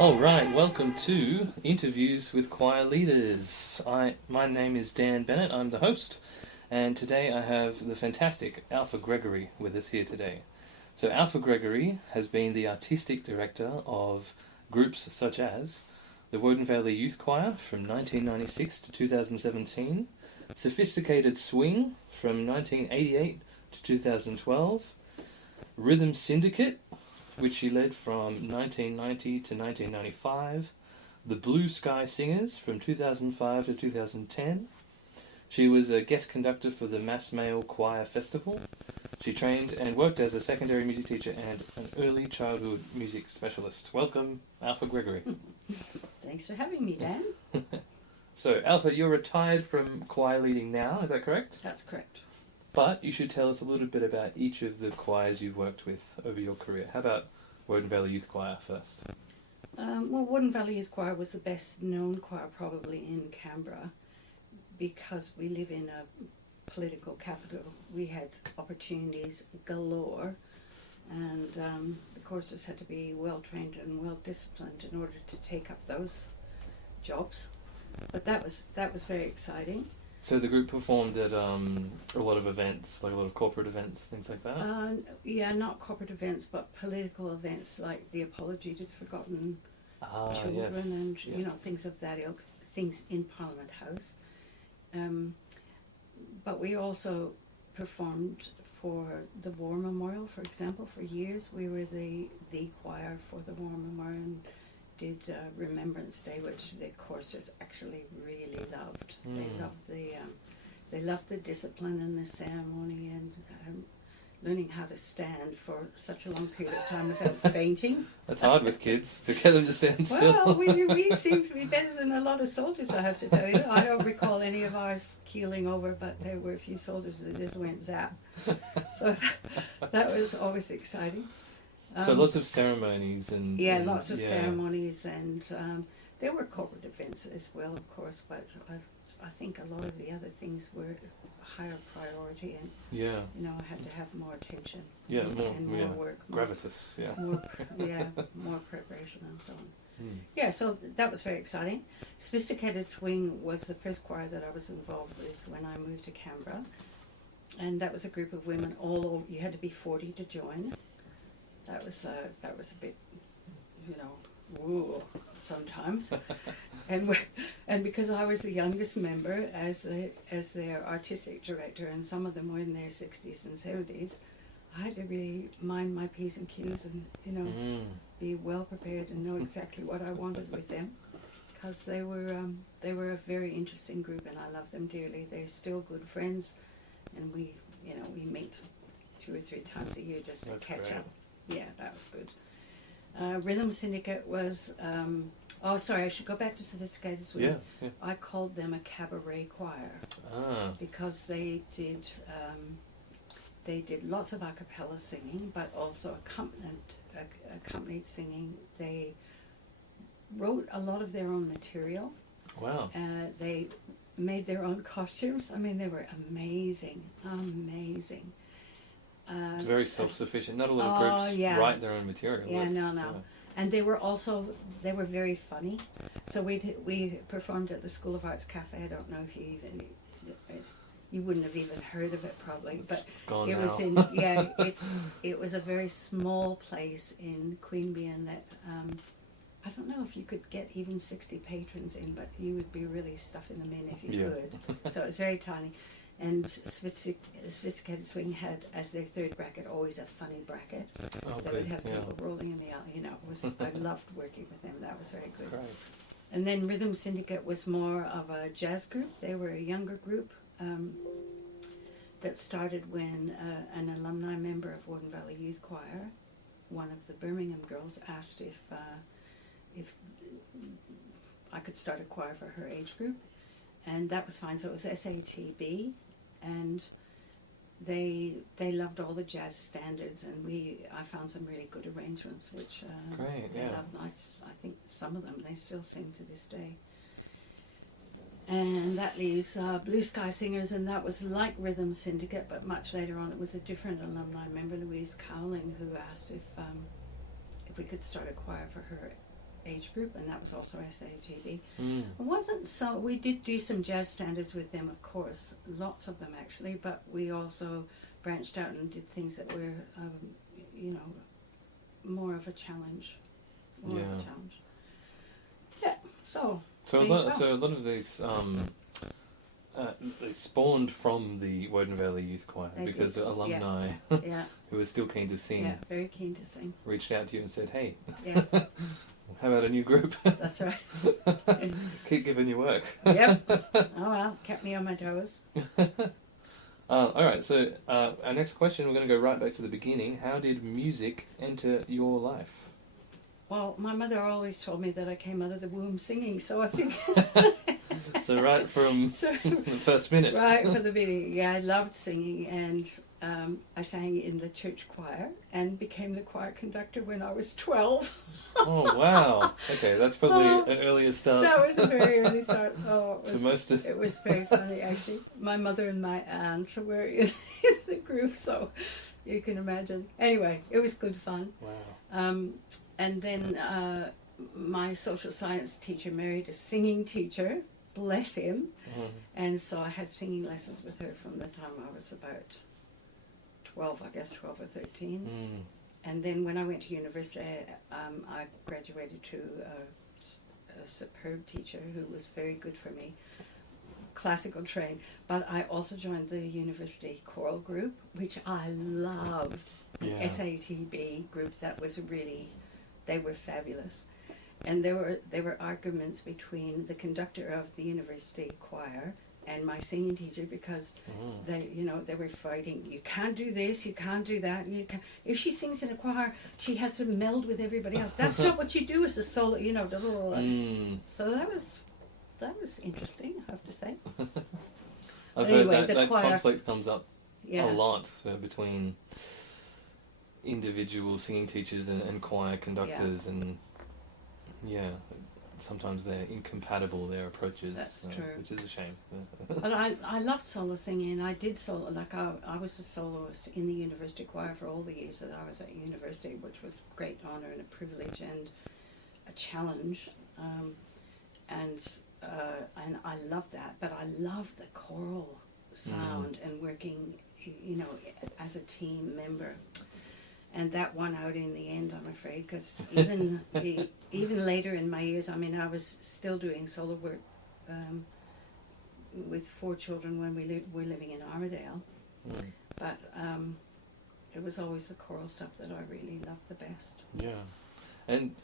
All right, welcome to Interviews with Choir Leaders. My name is Dan Bennett, I'm the host, and today I have the fantastic Alpha Gregory with us here today. So Alpha Gregory has been the artistic director of groups such as the Woden Valley Youth Choir from 1996 to 2017, Sophisticated Swing from 1988 to 2012, Rhythm Syndicate, which she led from 1990 to 1995, the Blue Sky Singers from 2005 to 2010. She was a guest conductor for the Mass Male Choir Festival. She trained and worked as a secondary music teacher and an early childhood music specialist. Welcome, Alpha Gregory. Thanks for having me, Dan. So, Alpha, you're retired from choir leading now, is that correct? That's correct. But you should tell us a little bit about each of the choirs you've worked with over your career. How about Woden Valley Youth Choir first? Well, Woden Valley Youth Choir was the best known choir probably in Canberra because we live in a political capital. We had opportunities galore, and the choristers had to be well trained and well disciplined in order to take up those jobs. But that was very exciting. So the group performed at a lot of events, like a lot of corporate events, things like that? Yeah, not corporate events, but political events like the Apology to the Forgotten Children, yes. and things of that ilk, things in Parliament House. But we also performed for the War Memorial, for example. For years we were the choir for the War Memorial and did Remembrance Day, which the choristers actually really loved. They loved the discipline and the ceremony and learning how to stand for such a long period of time without fainting. That's hard with kids, to get them to stand still. Well, we seem to be better than a lot of soldiers, I have to tell you. I don't recall any of ours keeling over, but there were a few soldiers that just went zap. So that was always exciting. So lots of ceremonies and... lots of ceremonies, and there were corporate events as well, of course, but I think a lot of the other things were higher priority, and I had to have more attention, and more work, gravitas, more preparation and so on. So that was very exciting. Sophisticated Swing was the first choir that I was involved with when I moved to Canberra, and that was a group of women all over. You had to be 40 to join. That was a bit, woo, sometimes, and because I was the youngest member as their artistic director, and some of them were in their 60s and 70s, I had to really mind my P's and Q's and be well prepared and know exactly what I wanted with them, because they were a very interesting group and I love them dearly. They're still good friends, and we meet 2 or 3 times a year just to catch up. Yeah, that was good. Rhythm Syndicate was... I should go back to Sophisticated Swing. Yeah. I called them a cabaret choir because they did lots of a cappella singing, but also accompanied singing. They wrote a lot of their own material. Wow. They made their own costumes. I mean, they were amazing. Very self-sufficient. Not a lot of groups write their own material. No. And they were very funny. So we performed at the School of Arts Cafe. I don't know if you wouldn't have even heard of it probably, but it was it was a very small place in Queanbeyan, and that I don't know if you could get even 60 patrons in, but you would be really stuffing them in if you could. So it was very tiny. And Sophisticated Swing had, as their third bracket, always a funny bracket that would have people rolling in the aisle. I loved working with them. That was very good. Great. And then Rhythm Syndicate was more of a jazz group. They were a younger group that started when an alumni member of Woden Valley Youth Choir, one of the Birmingham girls, asked if I could start a choir for her age group. And that was fine. So it was SATB, and they loved all the jazz standards, and I found some really good arrangements, which they loved. And I think some of them they still sing to this day. And that leaves Blue Sky Singers, and that was like Rhythm Syndicate, but much later on it was a different alumni member, Louise Cowling, who asked if we could start a choir for her age group, and that was also SATB. Mm. It wasn't so. We did do some jazz standards with them, of course, lots of them actually, but we also branched out and did things that were, more of a challenge. Yeah. So a lot of these they spawned from the Woden Valley Youth Choir because alumni who were still keen to sing, very keen to sing, reached out to you and said, "Hey, yeah, how about a new group?" That's right. Keep giving you work. Yep. Oh well, kept me on my toes. All right. So our next question, we're going to go right back to the beginning. How did music enter your life? Well, my mother always told me that I came out of the womb singing, so I think. So right from the first minute. Right from the beginning, yeah, I loved singing, and I sang in the church choir and became the choir conductor when I was 12. Oh wow! Okay, that's probably an earlier start. That was a very early start. It was very funny actually. My mother and my aunt were in the group, so you can imagine. Anyway, it was good fun. Wow. And then my social science teacher married a singing teacher. Bless him. Mm-hmm. And so I had singing lessons with her from the time I was about 12 or 13. And then when I went to university, I graduated to a superb teacher who was very good for me, classical trained. But I also joined the university choral group, which I loved. Yeah. SATB group, that was really, they were fabulous. And there were arguments between the conductor of the university choir and my singing teacher because they were fighting. You can't do this. You can't do that. If she sings in a choir, she has to meld with everybody else. That's not what you do as a solo. Blah, blah, blah. So that was interesting, I have to say. I've heard that conflict comes up a lot between individual singing teachers and choir conductors and. Yeah, sometimes they're incompatible, their approaches. That's true. Which is a shame. But I loved solo singing. I did solo, I was a soloist in the university choir for all the years that I was at university, which was a great honour and a privilege and a challenge. And I loved that. But I loved the choral sound and working, as a team member. And that won out in the end, I'm afraid, because even later in my years, I was still doing solo work with 4 children when we were living in Armidale. But it was always the choral stuff that I really loved the best. Yeah. And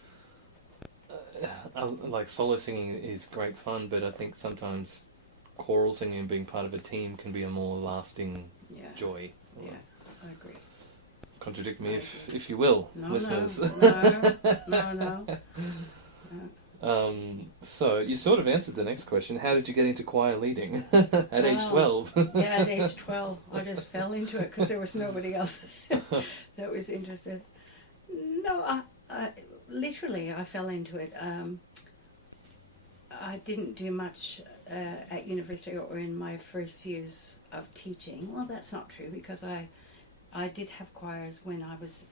like solo singing is great fun, but I think sometimes choral singing and being part of a team can be a more lasting joy. Yeah, I agree. Contradict me if you will, listeners. No. So you sort of answered the next question. How did you get into choir leading at age 12? Yeah, at age 12. I just fell into it because there was nobody else that was interested. No, literally I fell into it. I didn't do much at university or in my first years of teaching. Well, that's not true because I did have choirs when I was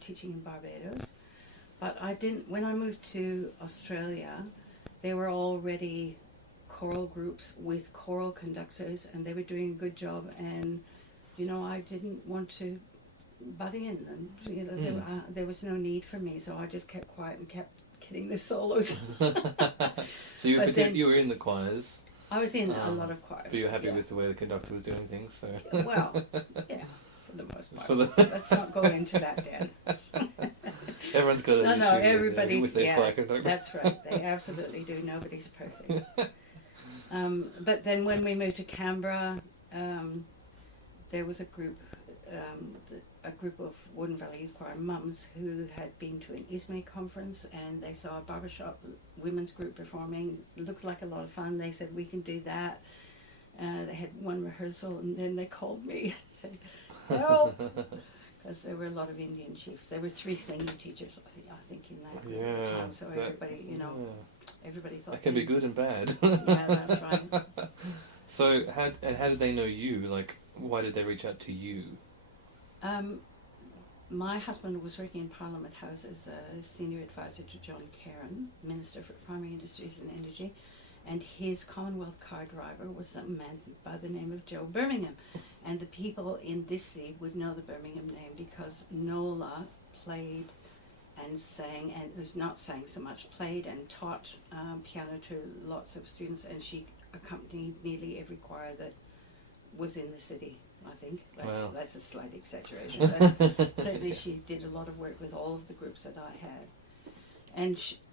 teaching in Barbados, but I didn't. When I moved to Australia, there were already choral groups with choral conductors, and they were doing a good job. And I didn't want to butt in, and there was no need for me, so I just kept quiet and kept getting the solos. So you were in the choirs. I was in a lot of choirs. But you were happy with the way the conductor was doing things, so. Well, yeah. For the most part. Let's not go into that, Dan. Everyone's got an issue with their choir conductor. That's right. They absolutely do. Nobody's perfect. But then when we moved to Canberra, there was a group of Woden Valley Youth Choir mums who had been to an ISME conference, and they saw a barbershop women's group performing. It looked like a lot of fun. They said, we can do that. They had one rehearsal, and then they called me and said, help, because there were a lot of Indian chiefs. There were 3 singing teachers, I think, in that time. So everybody, everybody thought that can be good and bad. Yeah, that's right. So how did they know you? Like, why did they reach out to you? my husband was working in Parliament House as a senior advisor to John Cairn, Minister for Primary Industries and Energy, and his Commonwealth car driver was a man by the name of Joe Birmingham. And the people in this city would know the Birmingham name because Nola played and sang, and was not sang so much, played and taught piano to lots of students, and she accompanied nearly every choir that was in the city. I think that's a slight exaggeration, but certainly she did a lot of work with all of the groups that I had.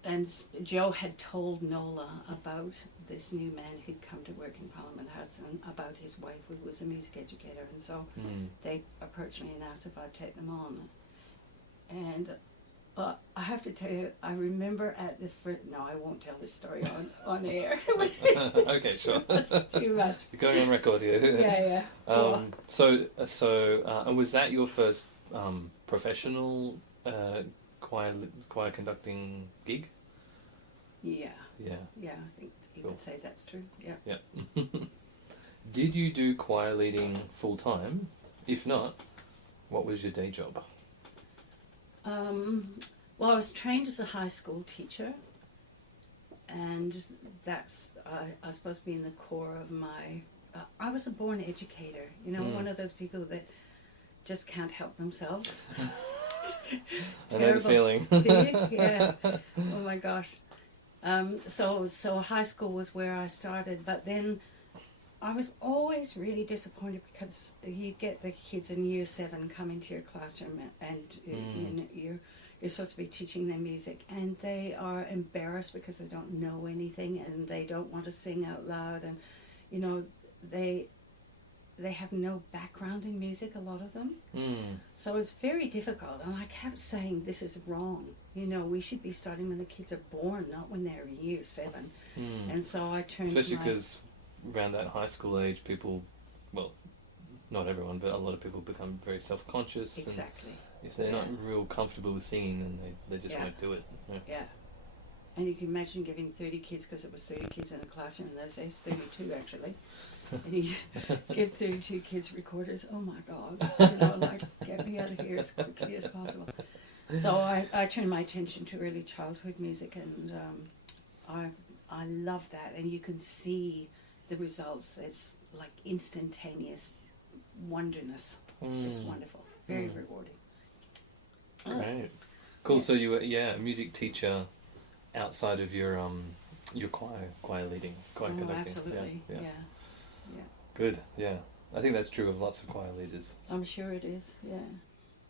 And Joe had told Nola about this new man who'd come to work in Parliament House and about his wife, who was a music educator. And so they approached me and asked if I'd take them on. And I have to tell you, I remember at the no, I won't tell this story on air. Okay, sure. Too much. You're going on record here. Yeah. So, was that your first professional choir conducting gig? Yeah. Yeah. Yeah, I think you could say that's true. Yeah. Yeah. Did you do choir leading full time? If not, what was your day job? Well, I was trained as a high school teacher, and that's, I suppose, being the core of my... I was a born educator, one of those people that just can't help themselves. I know the feeling. Do you? Yeah. Oh my gosh. So high school was where I started, but then I was always really disappointed because you get the kids in year 7 come into your classroom and you're supposed to be teaching them music, and they are embarrassed because they don't know anything and they don't want to sing out loud, and they have no background in music, a lot of them. So it's very difficult, and I kept saying, this is wrong. We should be starting when the kids are born, not when they're in year 7. And so I turned... Especially because around that high school age, people, well, not everyone, but a lot of people become very self-conscious. Exactly. And if they're not real comfortable with singing, then they just won't do it. Yeah. And you can imagine giving 30 kids, because it was 30 kids in a classroom in those days, 32 actually. And you give 32 kids recorders, oh my God, get me out of here as quickly as possible. So I turned my attention to early childhood music, and I love that. And you can see the results. It's like instantaneous wonderness. It's just wonderful. Very rewarding. Great. Cool. Yeah. So you were a music teacher outside of your choir leading, choir conducting. Absolutely. Yeah. Good. Yeah. I think that's true of lots of choir leaders. I'm sure it is. Yeah.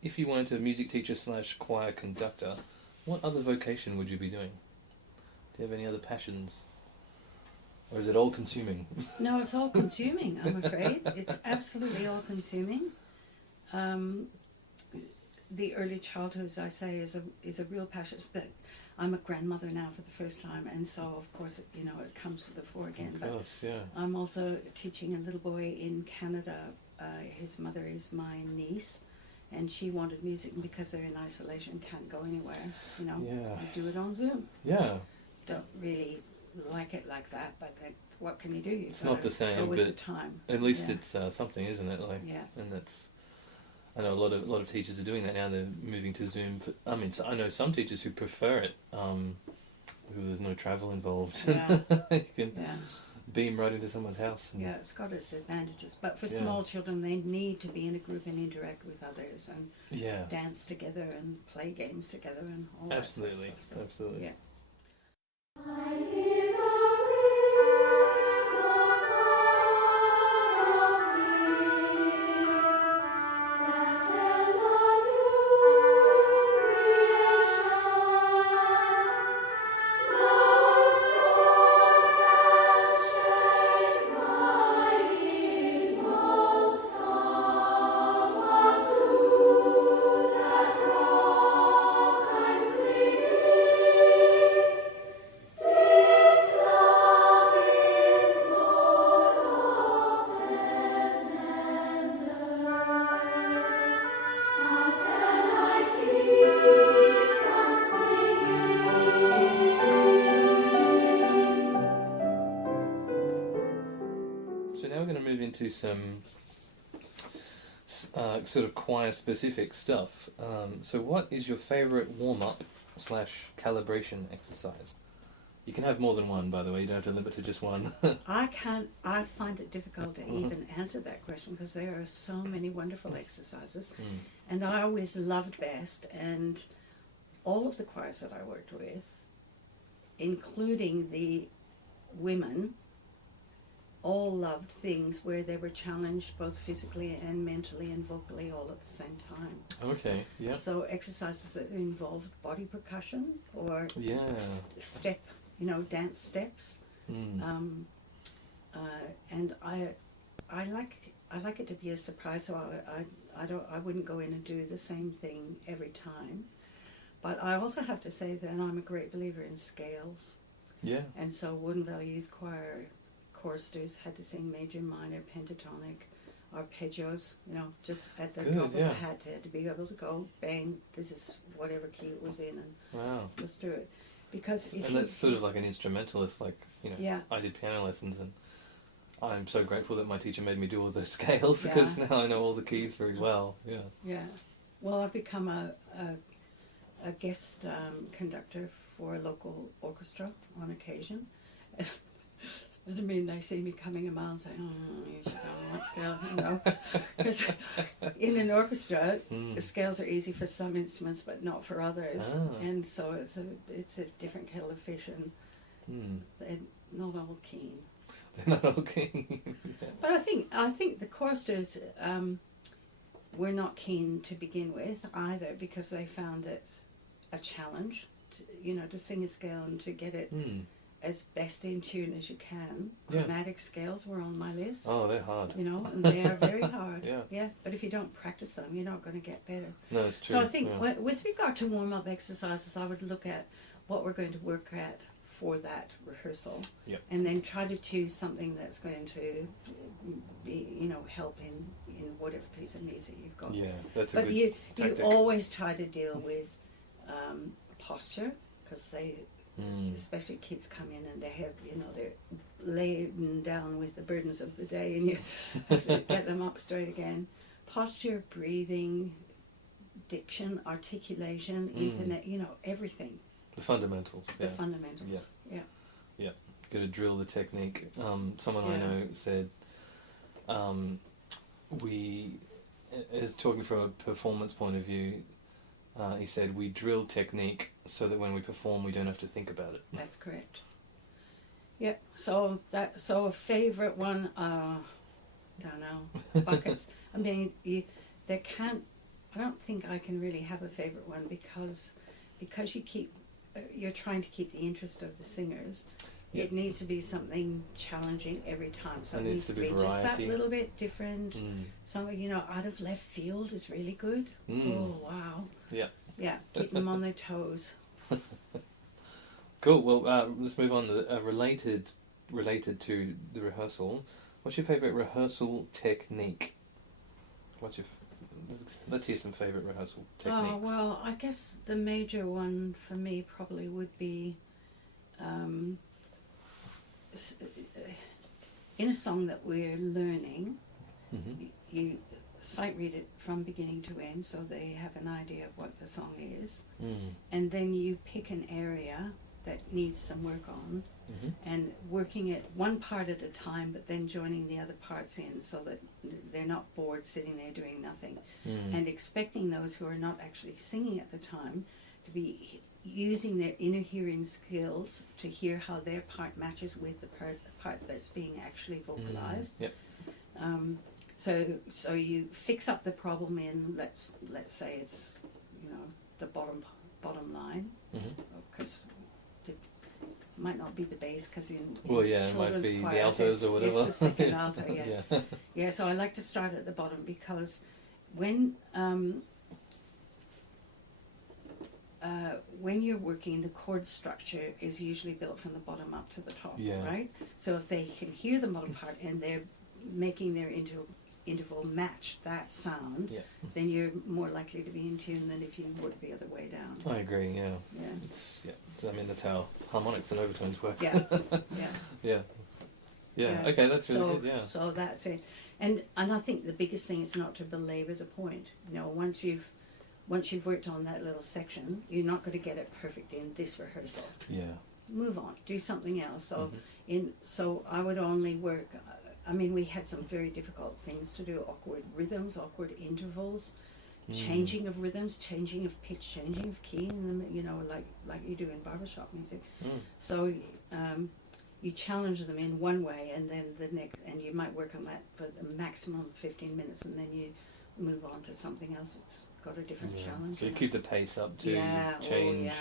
If you weren't a music teacher / choir conductor, what other vocation would you be doing? Do you have any other passions? Or is it all consuming? No, it's all consuming, I'm afraid. It's absolutely all consuming. The early childhood, as I say, is a real passion. But I'm a grandmother now for the first time, and so of course it comes to the fore again. Of course, yeah. I'm also teaching a little boy in Canada. His mother is my niece, and she wanted music, and because they're in isolation, can't go anywhere. You do it on Zoom. Yeah. Don't really like it like that, but what can you do? It's not the same, go with but the time. At least it's something, isn't it? And that's. I know a lot of teachers are doing that now. They're moving to Zoom. I know some teachers who prefer it because there's no travel involved. Yeah. You can beam right into someone's house. Yeah, it's got its advantages. But for small children, they need to be in a group and interact with others and dance together and play games together and all that sort of stuff. So, absolutely. Yeah. So now we're going to move into some sort of choir-specific stuff. So what is your favourite warm-up / calibration exercise? You can have more than one, by the way. You don't have to limit to just one. I find it difficult to even answer that question because there are so many wonderful exercises. And I always loved best, and all of the choirs that I worked with, including the women, all loved things where they were challenged both physically and mentally and vocally all at the same time. Okay, yeah. So exercises that involved body percussion or step, dance steps. And I like it to be a surprise. So I wouldn't go in and do the same thing every time. But I also have to say that I'm a great believer in scales. Yeah. And so Woden Valley Youth Choir choristers had to sing major, minor, pentatonic, arpeggios, just at the drop of a hat. Had to be able to go, bang, this is whatever key it was in, and let's do it. Because that's sort of like an instrumentalist, I did piano lessons, and I'm so grateful that my teacher made me do all those scales, because now I know all the keys very well. Yeah. Well, I've become a guest conductor for a local orchestra on occasion. I mean, they see me coming a mile and say, "Oh, you should go on that scale," because in an orchestra, the scales are easy for some instruments, but not for others, and so it's a different kettle of fish, and they're not all keen. They're not all keen. But I think the choristers were not keen to begin with either, because they found it a challenge, to sing a scale and to get it as best in tune as you can. Chromatic scales were on my list. Oh, they're hard. And they are very hard. Yeah. But if you don't practice them, you're not going to get better. No, it's true. So I think with regard to warm-up exercises, I would look at what we're going to work at for that rehearsal. Yep. And then try to choose something that's going to be, help in whatever piece of music you've got. Yeah, that's a but good you tactic. always try to deal with posture, because they, especially kids come in and they have, they're laden down with the burdens of the day, and you have to get them up straight again. Posture, breathing, diction, articulation, internet, everything. The fundamentals. The fundamentals. Yeah. Got to drill the technique. Someone I know said, is talking from a performance point of view. He said, we drill technique so that when we perform, we don't have to think about it. That's correct. Yeah. So a favourite one, don't know, buckets. I mean, I don't think I can really have a favourite one, because you're trying to keep the interest of the singers. It needs to be something challenging every time. So it needs to be just that little bit different. Some, out of left field is really good. Oh, wow. Yeah, keep them on their toes. Cool. Well, let's move on to related to the rehearsal. What's your favourite rehearsal technique? Let's hear some favourite rehearsal techniques. Oh, well, I guess the major one for me probably would be in a song that we're learning, you sight read it from beginning to end, so they have an idea of what the song is, and then you pick an area that needs some work on, and working it one part at a time, but then joining the other parts in, so that they're not bored sitting there doing nothing, and expecting those who are not actually singing at the time to be using their inner hearing skills to hear how their part matches with the part that's being actually vocalized. So you fix up the problem in, let's say it's the bottom line, because it might not be the bass, because in it might be the altos or whatever. It's the second alto. Yeah. So I like to start at the bottom, because when you're working, the chord structure is usually built from the bottom up to the top, right? So if they can hear the bottom part and they're making their interval match that sound, then you're more likely to be in tune than if you work the other way down. I agree. Yeah. I mean, that's how harmonics and overtones work. Yeah. Yeah. Okay, that's really good. Yeah. So that's it. And I think the biggest thing is not to belabor the point. You know, once you've worked on that little section, you're not going to get it perfect in this rehearsal. Yeah. Move on, do something else. So I would only work. I mean, we had some very difficult things to do: awkward rhythms, awkward intervals, changing of rhythms, changing of pitch, changing of key, you know, like you do in barbershop music. So you challenge them in one way, and then the next, and you might work on that for the maximum 15 minutes, and then you move on to something else that's got a different challenge. So you keep the pace up to change. Oh yeah.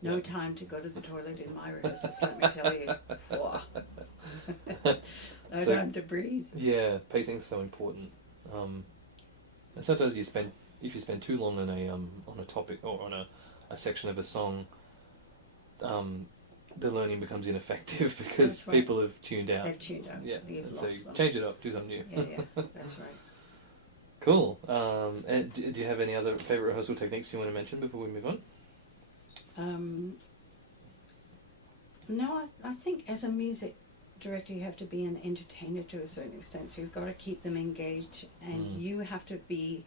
No time to go to the toilet in my rehearsals, let me tell you. No time to breathe. Yeah, pacing's so important. And sometimes if you spend too long on a topic or on a section of a song, the learning becomes ineffective because people have tuned out. They've tuned out. Yeah. You've so lost them. Change it up, do something new. Yeah, that's right. Cool. And do you have any other favourite rehearsal techniques you want to mention before we move on? No, I think as a music director you have to be an entertainer to a certain extent, so you've got to keep them engaged, and you have to be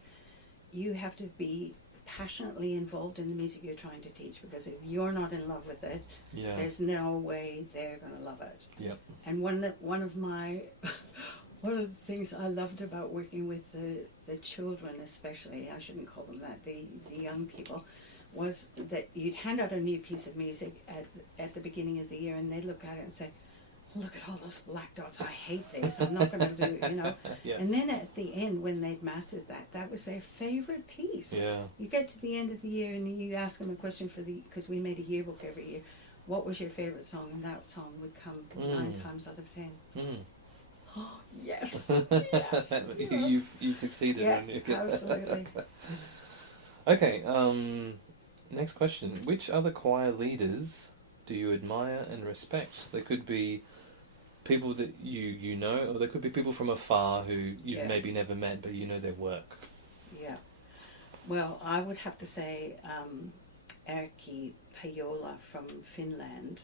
passionately involved in the music you're trying to teach, because if you're not in love with it, there's no way they're going to love it. Yeah. And one of the things I loved about working with the children, especially, I shouldn't call them that, the young people, was that you'd hand out a new piece of music at the beginning of the year, and they'd look at it and say, look at all those black dots, I hate this, I'm not going to do, you know. And then at the end, when they'd mastered that was their favourite piece. Yeah. You get to the end of the year and you ask them a question because we made a yearbook every year, what was your favourite song? And that song would come 9 times out of 10. Oh, yes, yes. You've succeeded. Yeah, absolutely. Okay, next question. Which other choir leaders do you admire and respect? They could be people that you know, or they could be people from afar who you've maybe never met, but you know their work. Yeah. Well, I would have to say Erkki Pajola from Finland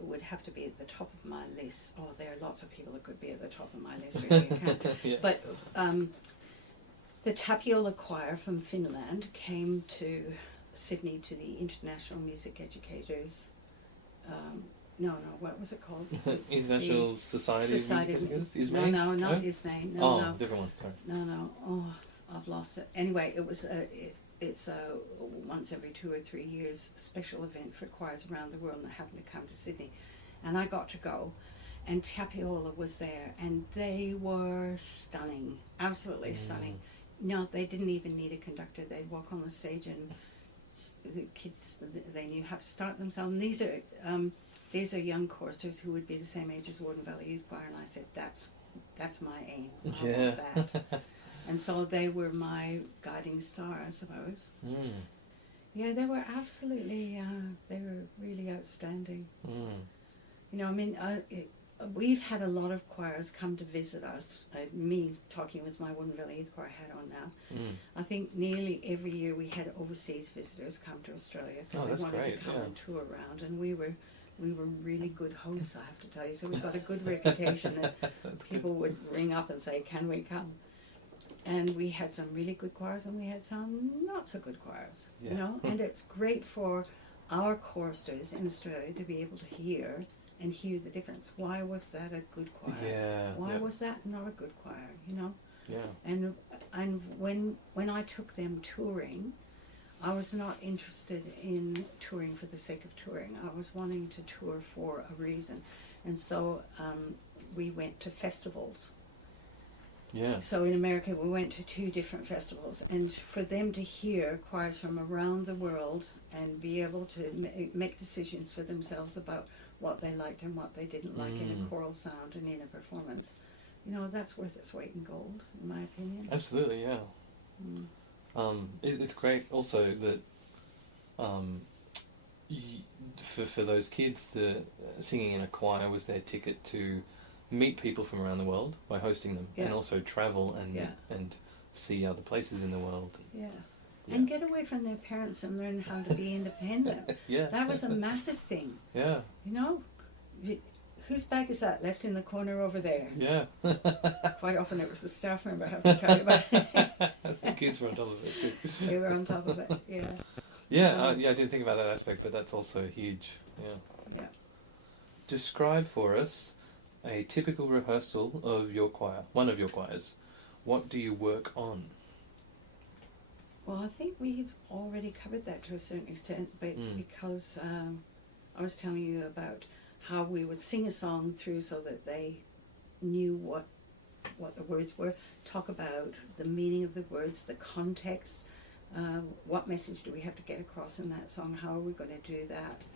would have to be at the top of my list. Oh, there are lots of people that could be at the top of my list, really. But the Tapiola Choir from Finland came to Sydney to the International Music Educators. What was it called? International Society of Music Educators? Ismail? No, not Ismail. No. Different one. Sorry. No. Oh, I've lost it. Anyway, it was it's a once every 2 or 3 years special event for choirs around the world, and I happened to come to Sydney, and I got to go, and Tapiola was there, and they were stunning, absolutely stunning. No, they didn't even need a conductor. They'd walk on the stage, and the kids, they knew how to start themselves. And these are young choristers who would be the same age as Woden Valley Youth Choir, and I said, that's my aim. I want that. And so they were my guiding star, I suppose. Yeah, they were absolutely, they were really outstanding. You know, I mean, we've had a lot of choirs come to visit us. Me talking with my Woden Valley Youth Choir hat on now. I think nearly every year we had overseas visitors come to Australia because they wanted to come and tour around, and we were really good hosts, I have to tell you. So we got a good reputation, and people would ring up and say, "Can we come?" And we had some really good choirs, and we had some not so good choirs. You know, and it's great for our choristers in Australia to be able to hear the difference. Why was that a good choir? Why was that not a good choir? You know. And when I took them touring, I was not interested in touring for the sake of touring. I was wanting to tour for a reason, and so we went to festivals. So in America, we went to 2 different festivals, and for them to hear choirs from around the world and be able to make decisions for themselves about what they liked and what they didn't like in a choral sound and in a performance, you know, that's worth its weight in gold, in my opinion. Absolutely, yeah. It's great also that for those kids, the singing in a choir was their ticket to meet people from around the world by hosting them, and also travel and see other places in the world. And get away from their parents and learn how to be independent. That was a massive thing. You know, whose bag is that left in the corner over there? Yeah. Quite often it was the staff member having to carry about it. The kids were on top of it too. They were on top of it, yeah. Yeah, I didn't think about that aspect, but that's also huge. Yeah. Yeah. Describe for us a typical rehearsal of your choir, one of your choirs. What do you work on? Well, I think we've already covered that to a certain extent, but because I was telling you about how we would sing a song through so that they knew what the words were, talk about the meaning of the words, the context, what message do we have to get across in that song, how are we going to do that,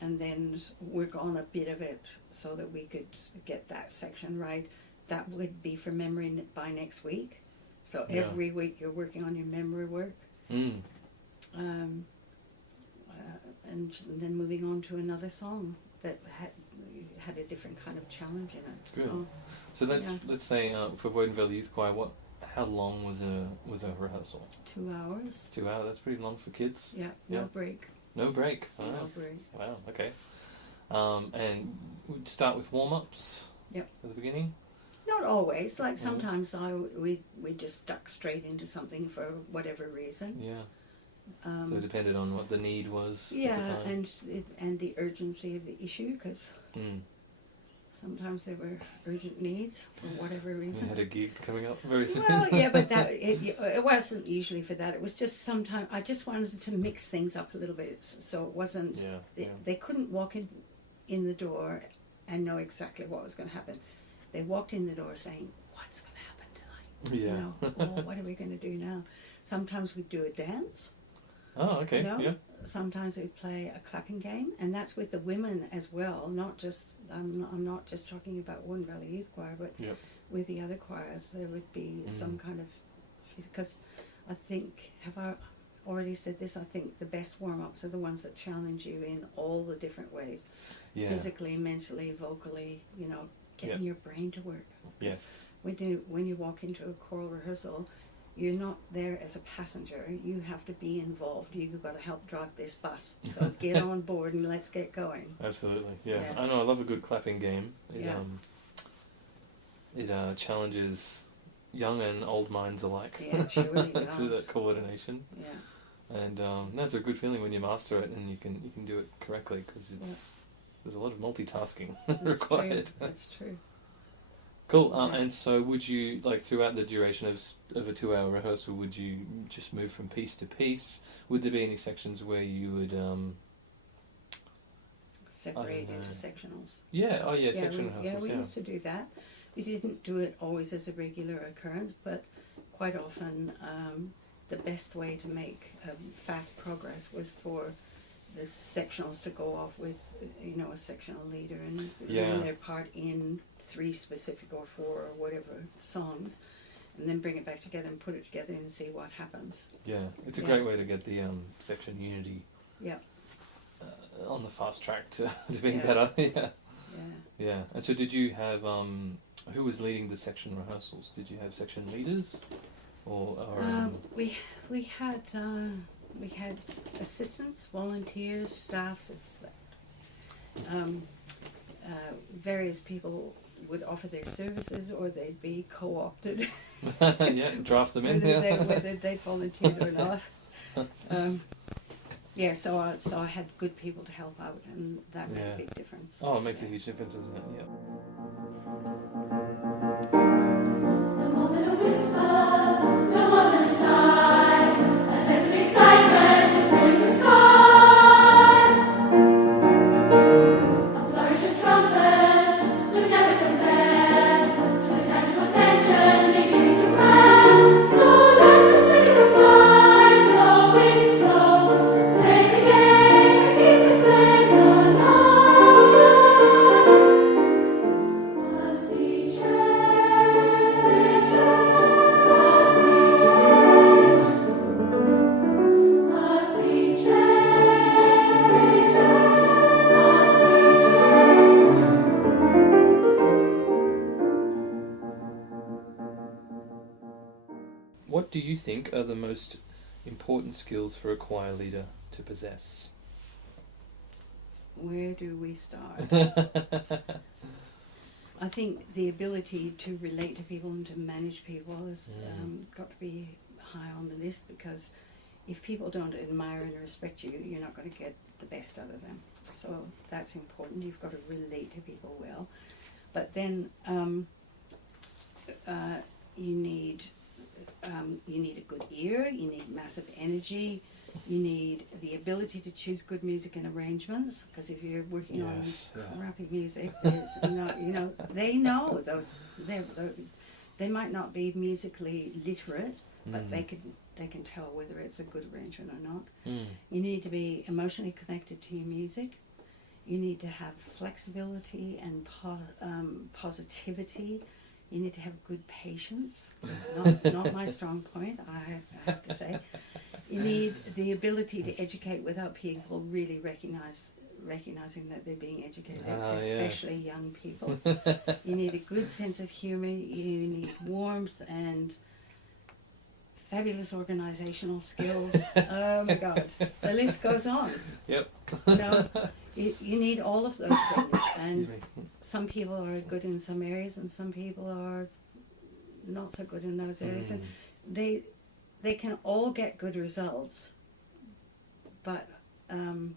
and then work on a bit of it so that we could get that section right. That would be for memory by next week. So every week you're working on your memory work. And then moving on to another song that had a different kind of challenge in it. Good. So let's say for Woden Valley Youth Choir, how long was a rehearsal? 2 hours. 2 hours. That's pretty long for kids. Yeah. No break. No break. Wow. No break. Wow. Okay. And we'd start with warm-ups. Yep. At the beginning. Not always. Like sometimes we just stuck straight into something for whatever reason. Yeah. So it depended on what the need was. Yeah, at the time. and the urgency of the issue, because sometimes there were urgent needs for whatever reason. We had a gig coming up very soon. Well, yeah, but it wasn't usually for that. It was just sometimes I just wanted to mix things up a little bit, so it wasn't. They couldn't walk in the door and know exactly what was going to happen. They walked in the door saying, "What's going to happen tonight? Yeah. You know, what are we going to do now?" Sometimes we'd do a dance. Oh, okay. You know? Yeah. Sometimes we'd play a clapping game, and that's with the women as well. Not just I'm not just talking about Woden Valley Youth Choir, but with the other choirs there would be some kind of, because I think, have I already said this? I think the best warm-ups are the ones that challenge you in all the different ways, physically, mentally, vocally. You know, getting your brain to work. Yes. When you walk into a choral rehearsal, you're not there as a passenger. You have to be involved. You've got to help drive this bus. So get on board and let's get going. Absolutely. Yeah. I know. I love a good clapping game. It challenges young and old minds alike. Yeah, it surely does. To that coordination. Yeah. And that's a good feeling when you master it and you can do it correctly, because there's a lot of multitasking required. That's true. Cool. And so would you, like, throughout the duration of a 2 hour rehearsal, would you just move from piece to piece? Would there be any sections where you would separate into sectionals? Yeah. Oh, yeah. Section rehearsals. Yeah, we used to do that. We didn't do it always as a regular occurrence, but quite often the best way to make fast progress was for the sectionals to go off with, you know, a sectional leader and learn their part in 3 specific or 4 or whatever songs, and then bring it back together and put it together and see what happens. Yeah, it's a great way to get the section unity on the fast track to being better. Yeah. And so did you have, who was leading the section rehearsals? Did you have section leaders? Or we had assistants, volunteers, staffs. Various people would offer their services, or they'd be co-opted. Draft them in. Whether they'd volunteered or not. So I had good people to help out, and that made a big difference. Oh, it makes a huge difference, doesn't it? Yeah. What do you think are the most important skills for a choir leader to possess? where do we start? I think the ability to relate to people and to manage people has got to be high on the list, because if people don't admire and respect you, you're not going to get the best out of them. So that's important. You've got to relate to people well. But then you need a good ear, you need massive energy, you need the ability to choose good music and arrangements, because if you're working on crappy music, there's they know those, they might not be musically literate, but they can tell whether it's a good arrangement or not. You need to be emotionally connected to your music. You need to have flexibility and positivity. You need to have good patience. Not my strong point, I have to say. You need the ability to educate without people really recognizing that they're being educated, especially young people. You need a good sense of humor. You need warmth and fabulous organizational skills. Oh my God, the list goes on. Yep. You need all of those things, and some people are good in some areas, and some people are not so good in those areas, and they can all get good results, but the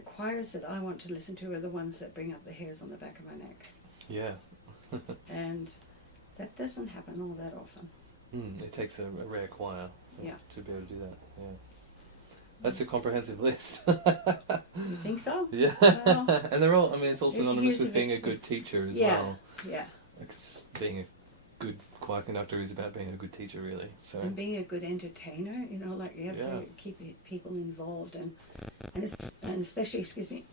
choirs that I want to listen to are the ones that bring up the hairs on the back of my neck. Yeah. And that doesn't happen all that often. It takes a rare choir to be able to do that. Yeah. That's a comprehensive list. You think so? Yeah. Well, and they're all, I mean, it's all synonymous with being a good teacher as well. Yeah. It's being a good choir conductor is about being a good teacher, really. So. And being a good entertainer, you have to keep people involved, and especially,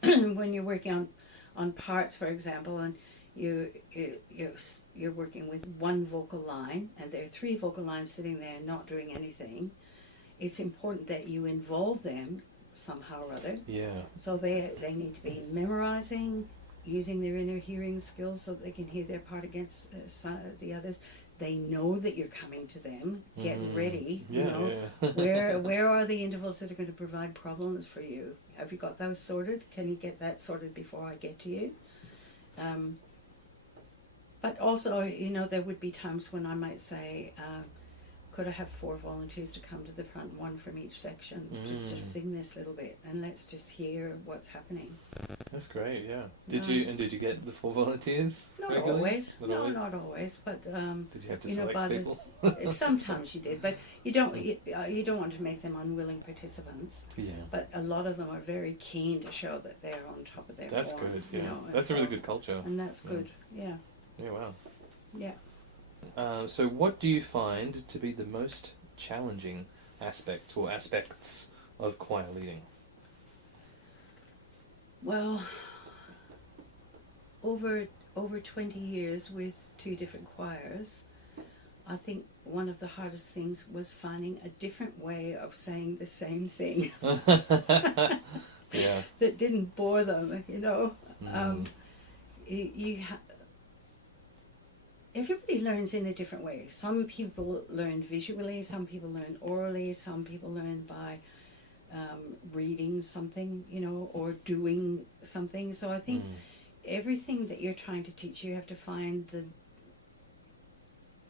when you're working on parts, for example, and you're working with one vocal line, and there are 3 vocal lines sitting there not doing anything. It's important that you involve them somehow or other. Yeah. So they need to be memorizing, using their inner hearing skills so that they can hear their part against the others. They know that you're coming to them. Get ready. Where are the intervals that are going to provide problems for you? Have you got those sorted? Can you get that sorted before I get to you? But also, there would be times when I might say, could I have 4 volunteers to come to the front, 1 from each section, to just sing this little bit, and let's just hear what's happening. That's great, yeah. Did you get the 4 volunteers? Not regularly? Always. Not always. But did you have to select people? Sometimes you did, but you don't want to make them unwilling participants. Yeah. But a lot of them are very keen to show that they're on top of their form. That's good. Yeah. That's a really good culture. And that's good. Yeah. Yeah. Wow. Yeah. So what do you find to be the most challenging aspect or aspects of choir leading? Well, over 20 years with 2 different choirs, I think one of the hardest things was finding a different way of saying the same thing. Yeah. That didn't bore them, Everybody learns in a different way. Some people learn visually, some people learn orally, some people learn by reading something, or doing something. So I think everything that you're trying to teach, you have to find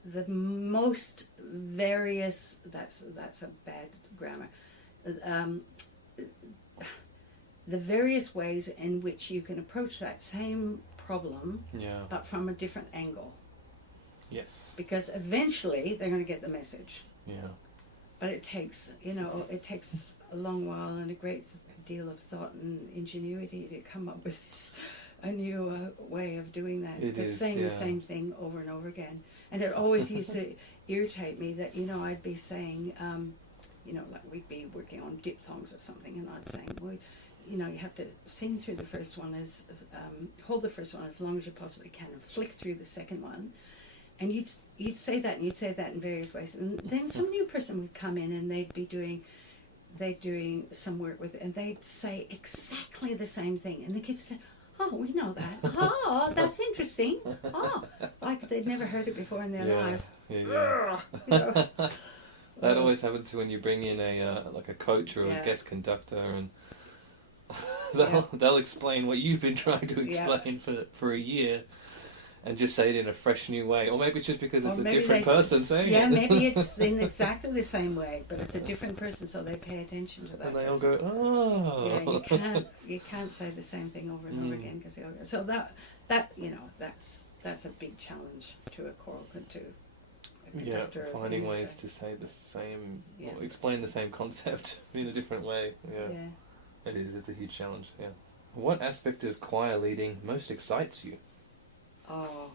the most various, that's a bad grammar, the various ways in which you can approach that same problem, but from a different angle. Yes. Because eventually they're going to get the message. Yeah. But it takes a long while and a great deal of thought and ingenuity to come up with a new way of doing that. Saying the same thing over and over again. And it always used to irritate me that, I'd be saying, like we'd be working on diphthongs or something, and I'd say, well, you have to sing through the first one hold the first one as long as you possibly can and flick through the second one. And you'd say that, and you'd say that in various ways. And then some new person would come in, and they'd be doing some work with it, and they'd say exactly the same thing. And the kids would say, oh, we know that. Oh, that's interesting. Oh, like they'd never heard it before in their lives. Yeah. That always happens when you bring in a coach or a guest conductor, and they'll explain what you've been trying to explain for a year, and just say it in a fresh new way. Or maybe it's just because it's a different person saying it. Yeah, maybe it's in exactly the same way, but it's a different person, so they pay attention to that. And they all go, oh. Yeah, you can't say the same thing over and over again because so that's a big challenge to a choral to a conductor. Finding ways to say the same, or explain the same concept in a different way. Yeah, it is. It's a huge challenge. Yeah. What aspect of choir leading most excites you? Oh,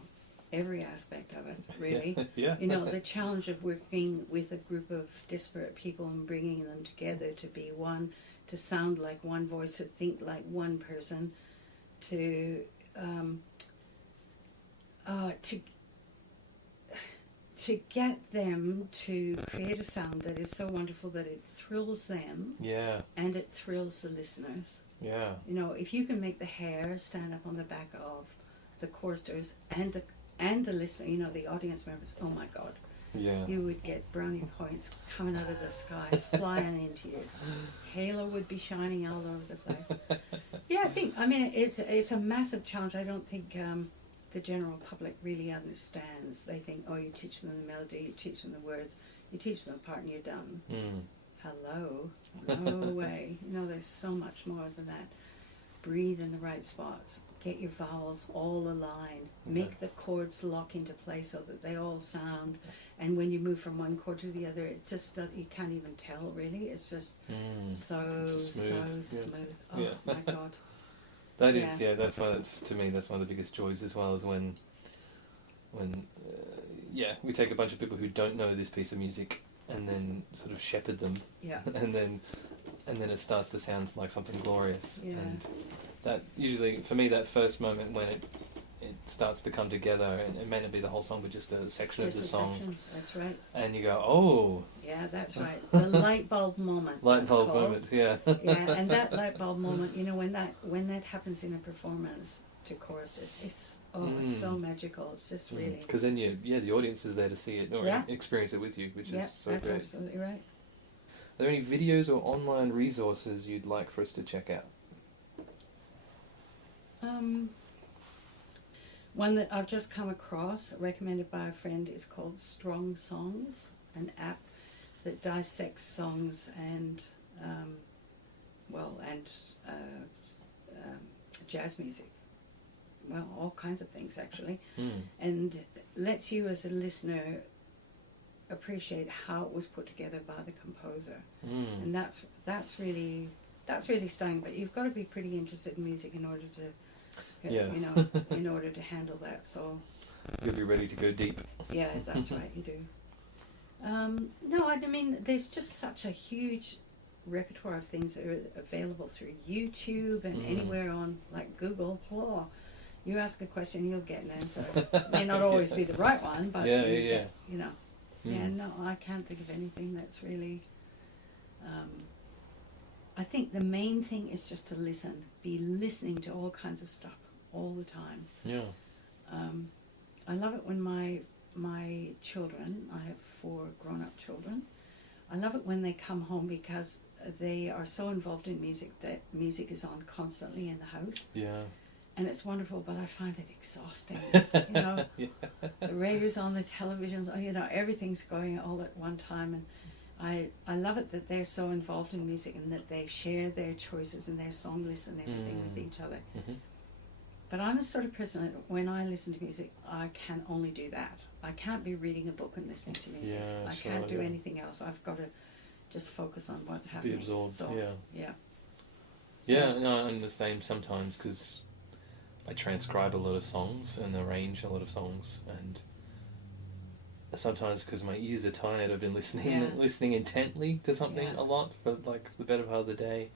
every aspect of it, really. Yeah. You know, the challenge of working with a group of disparate people and bringing them together to be one, to sound like one voice, to think like one person, to get them to create a sound that is so wonderful that it thrills them. Yeah. And it thrills the listeners. Yeah. You know, if you can make the hair stand up on the back of the choristers and the listener, you know, the audience members, oh my God. Yeah. You would get brownie points coming out of the sky, flying into you. Halo would be shining all over the place. Yeah, I mean, it's a massive challenge. I don't think the general public really understands. They think, oh, you teach them the melody, you teach them the words, you teach them a part and you're done. Hello. No way. You know, there's so much more than that. Breathe in the right spots. Get your vowels all aligned. Make the chords lock into place so that they all sound. And when you move from one chord to the other, it just you can't even tell really. It's just so smooth. Oh my God. That is, that's one. To me, that's one of the biggest joys as well. Is when we take a bunch of people who don't know this piece of music and then sort of shepherd them. Yeah. And then it starts to sound like something glorious. Yeah. And that usually, for me, that first moment when it starts to come together, and it may not be the whole song, but just a section of the song. Section. That's right. And you go, oh. Yeah, that's right. The light bulb moment. Light bulb moment, yeah. Yeah, and that light bulb moment, you know, when that happens in a performance to choruses, it's so magical. It's just really. Because then the audience is there to see it or experience it with you, which is so great. That's absolutely right. Are there any videos or online resources you'd like for us to check out? One that I've just come across, recommended by a friend, is called Strong Songs, an app that dissects songs and jazz music. Well, all kinds of things actually, and lets you as a listener appreciate how it was put together by the composer, and that's really stunning. But you've got to be pretty interested in music in order to. In order to handle that, so you'll be ready to go deep. Yeah, that's right, you do. No, I mean, there's just such a huge repertoire of things that are available through YouTube and anywhere on, like Google. Oh, you ask a question, you'll get an answer. It may not always be the right one, but you know. No, I can't think of anything that's really. I think the main thing is just to listen. Be listening to all kinds of stuff all the time. Yeah. I love it when my children, I have 4 grown-up children, I love it when they come home because they are so involved in music that music is on constantly in the house. Yeah. And it's wonderful, but I find it exhausting. You know, the radio's on, the television's on, you know, everything's going all at one time, and I love it that they're so involved in music and that they share their choices and their song lists and everything with each other. But I'm the sort of person that when I listen to music, I can only do that. I can't be reading a book and listening to music. I can't do anything else. I've got to just focus on what's happening. Be absorbed, so, yeah. So, no, I'm the same sometimes because I transcribe a lot of songs and arrange a lot of songs, and sometimes because my ears are tired, I've been listening intently to something a lot for like the better part of the day,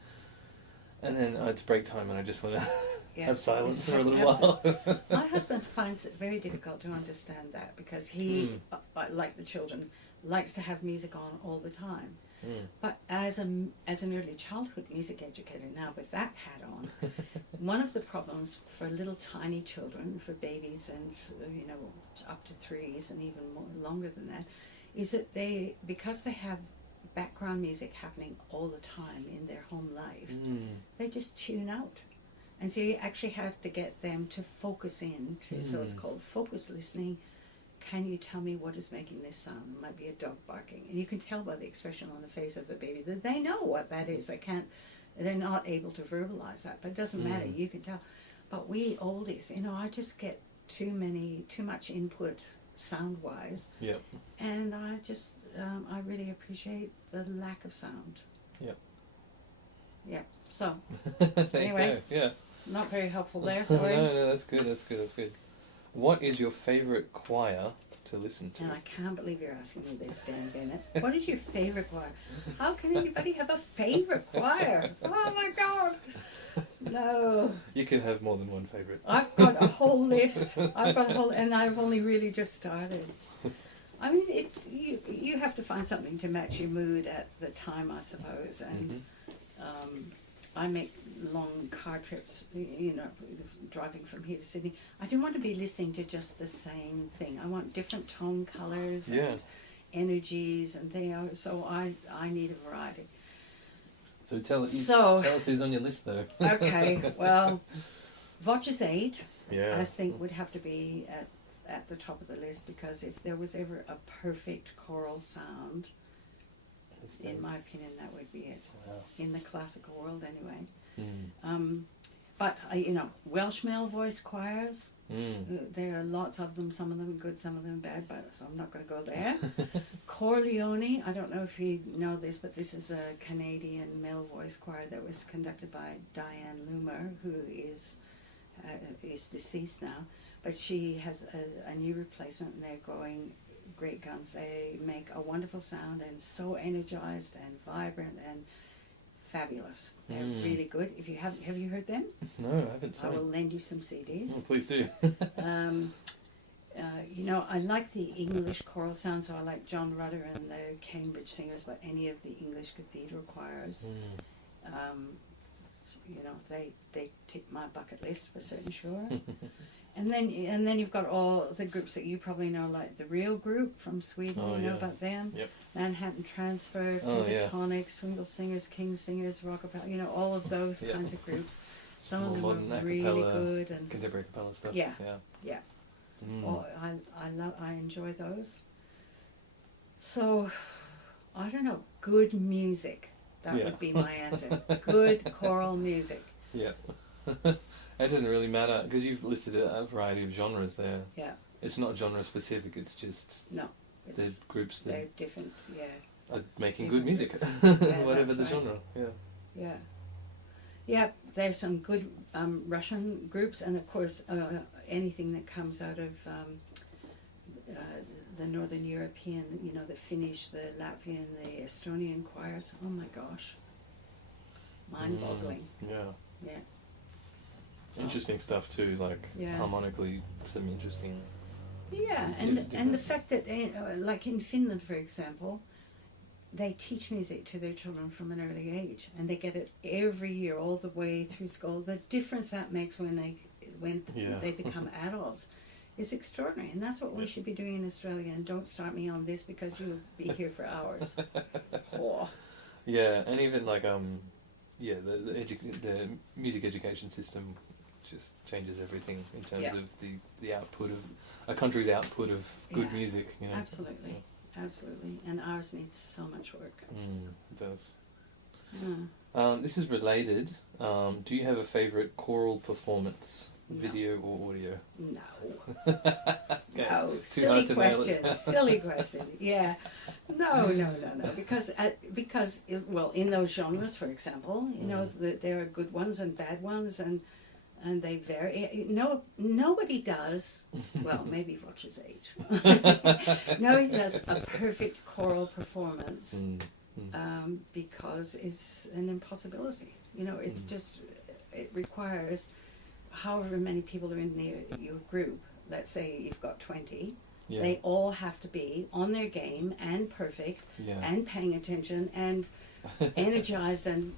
and then it's break time and I just want to have silence for a little while. My husband finds it very difficult to understand that because he, like the children, likes to have music on all the time. But as an early childhood music educator now with that hat on, one of the problems for little tiny children, for babies and up to 3s and even more longer than that, is that because they have background music happening all the time in their home life, Mm. they just tune out. And so you actually have to get them to focus in. So it's called focus listening. Can you tell me what is making this sound? It might be a dog barking. And you can tell by the expression on the face of the baby that they know what that is. They're not able to verbalize that, but it doesn't matter. You can tell. But we oldies, I just get too much input sound-wise. Yep. And I really appreciate the lack of sound. Yep. Yeah. So, Anyway. Yeah. Not very helpful there, sorry. No, that's good. What is your favourite choir to listen to? And I can't believe you're asking me this, Dan Bennett. What is your favourite choir? How can anybody have a favourite choir? Oh my God! No. You can have more than one favourite. I've got a whole list. And I've only really just started. I mean, you have to find something to match your mood at the time, I suppose. And I make long car trips, driving from here to Sydney. I don't want to be listening to just the same thing. I want different tone colours and energies and things. So I need a variety. So tell us who's on your list, though. Okay, well, Voces 8, Yeah. I think would have to be at the top of the list, because if there was ever a perfect choral sound, in my opinion, that would be it. Wow. In the classical world, anyway. Mm. But Welsh male voice choirs. Mm. There are lots of them. Some of them good, some of them bad. But so I'm not going to go there. Corleone. I don't know if you know this, but this is a Canadian male voice choir that was conducted by Diane Loomer, who is deceased now. But she has a new replacement, and they're going great guns. They make a wonderful sound and so energized and vibrant and fabulous. They're really good. If you have you heard them? No, I haven't. I will lend you some CDs. Oh, please do. I like the English choral sound, so I like John Rudder and the Cambridge Singers, but any of the English cathedral choirs. They tick my bucket list for certain sure. And then you've got all the groups that you probably know, like the Real Group from Sweden. You know about them? Yep. Manhattan Transfer, Pentatonic, Swingle Singers, King Singers, Rockapella. All of those kinds of groups. Some of them are really good and contemporary a cappella stuff. Yeah. Yeah. Oh, I enjoy those. So, I don't know. Good music. That would be my answer. Good choral music. Yeah. It doesn't really matter, because you've listed a variety of genres there. Yeah. It's not genre specific, it's just the groups that they're different, are making good music, Yeah, whatever the right. genre. Yeah, there's some good Russian groups, and of course anything that comes out of the Northern European, the Finnish, the Latvian, the Estonian choirs. Oh my gosh. Mind-boggling. Yeah. Yeah. Interesting stuff too, like harmonically some interesting. Yeah, and the fact that, like in Finland, for example, they teach music to their children from an early age, and they get it every year all the way through school. The difference that makes when they become adults is extraordinary, and that's what we should be doing in Australia. And don't start me on this, because you'll be here for hours. Yeah, and even like the music education system just changes everything in terms of the output of a country's output of good music. Absolutely, absolutely, and ours needs so much work. It does. This is related. Do you have a favourite choral performance, video or audio? No. Okay. No. Too Silly question. Yeah. No. Because in those genres, for example, there are good ones and bad ones, and they vary. Nobody does. Well, maybe Voces 8. Nobody does a perfect choral performance because it's an impossibility. It's just, it requires however many people are in your group. Let's say you've got 20. Yeah. They all have to be on their game and perfect and paying attention and energized and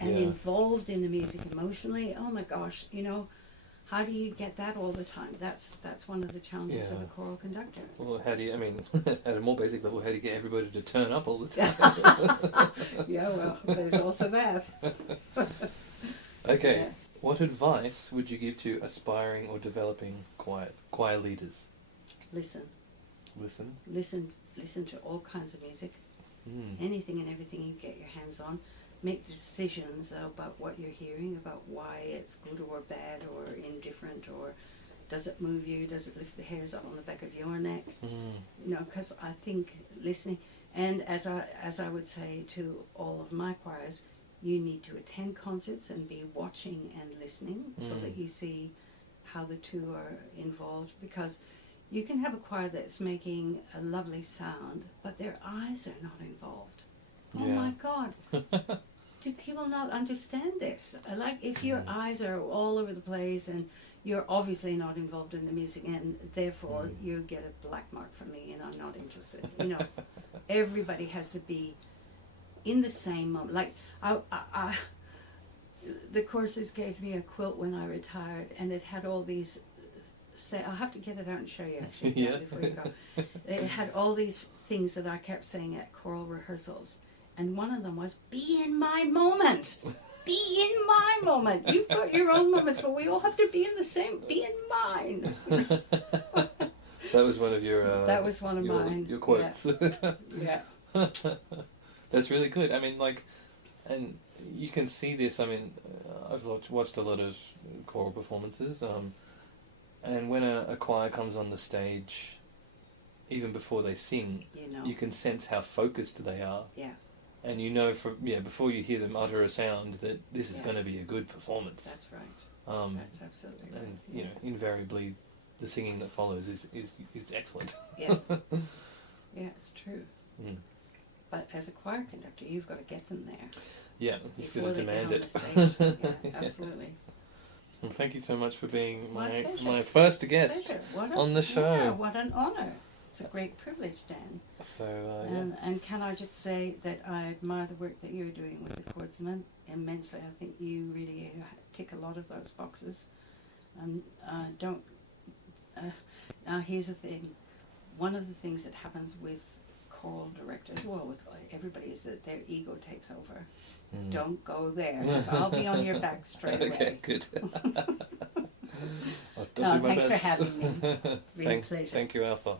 involved in the music emotionally. Oh my gosh, how do you get that all the time? That's one of the challenges of a choral conductor. Well, how do you, I mean, at a more basic level, how do you get everybody to turn up all the time? Yeah, well, there's also that. Okay. Yeah. What advice would you give to aspiring or developing choir leaders? Listen to all kinds of music, anything and everything you get your hands on. Make decisions about what you're hearing, about why it's good or bad or indifferent, or does it move you, does it lift the hairs up on the back of your neck? Because I think listening, and as I would say to all of my choirs, you need to attend concerts and be watching and listening so that you see how the two are involved, because you can have a choir that's making a lovely sound, but their eyes are not involved. Oh my God. Do people not understand this? Like, if your eyes are all over the place and you're obviously not involved in the music, and therefore you get a black mark from me and I'm not interested. Everybody has to be in the same moment. Like, the courses gave me a quilt when I retired, and it had all these... I'll have to get it out and show you, actually, before you go. It had all these things that I kept saying at choral rehearsals. And one of them was, be in my moment. Be in my moment. You've got your own moments, but we all have to be in the same, be in mine. That was one of your... that was one of mine. Your quotes. Yeah. That's really good. I mean, like, and you can see this. I mean, I've watched a lot of choral performances, and when a choir comes on the stage, even before they sing, you can sense how focused they are. Yeah. And before you hear them utter a sound, that this is going to be a good performance. That's right. That's absolutely right. And invariably, the singing that follows is excellent. Yeah. Yeah, it's true. But as a choir conductor, you've got to get them there. Yeah, you've got to demand it. Stage. Yeah, absolutely. Well, thank you so much for being My my first guest on the show. Yeah, what an honour. It's a great privilege, Dan. So, and can I just say that I admire the work that you're doing with the chordsmen immensely. I think you really tick a lot of those boxes. Now here's the thing. One of the things that happens with choral directors, well, with everybody, is that their ego takes over. Don't go there, because I'll be on your back straight away. Okay, good. Thanks for having me. Really pleasure. Thank you, Alpha.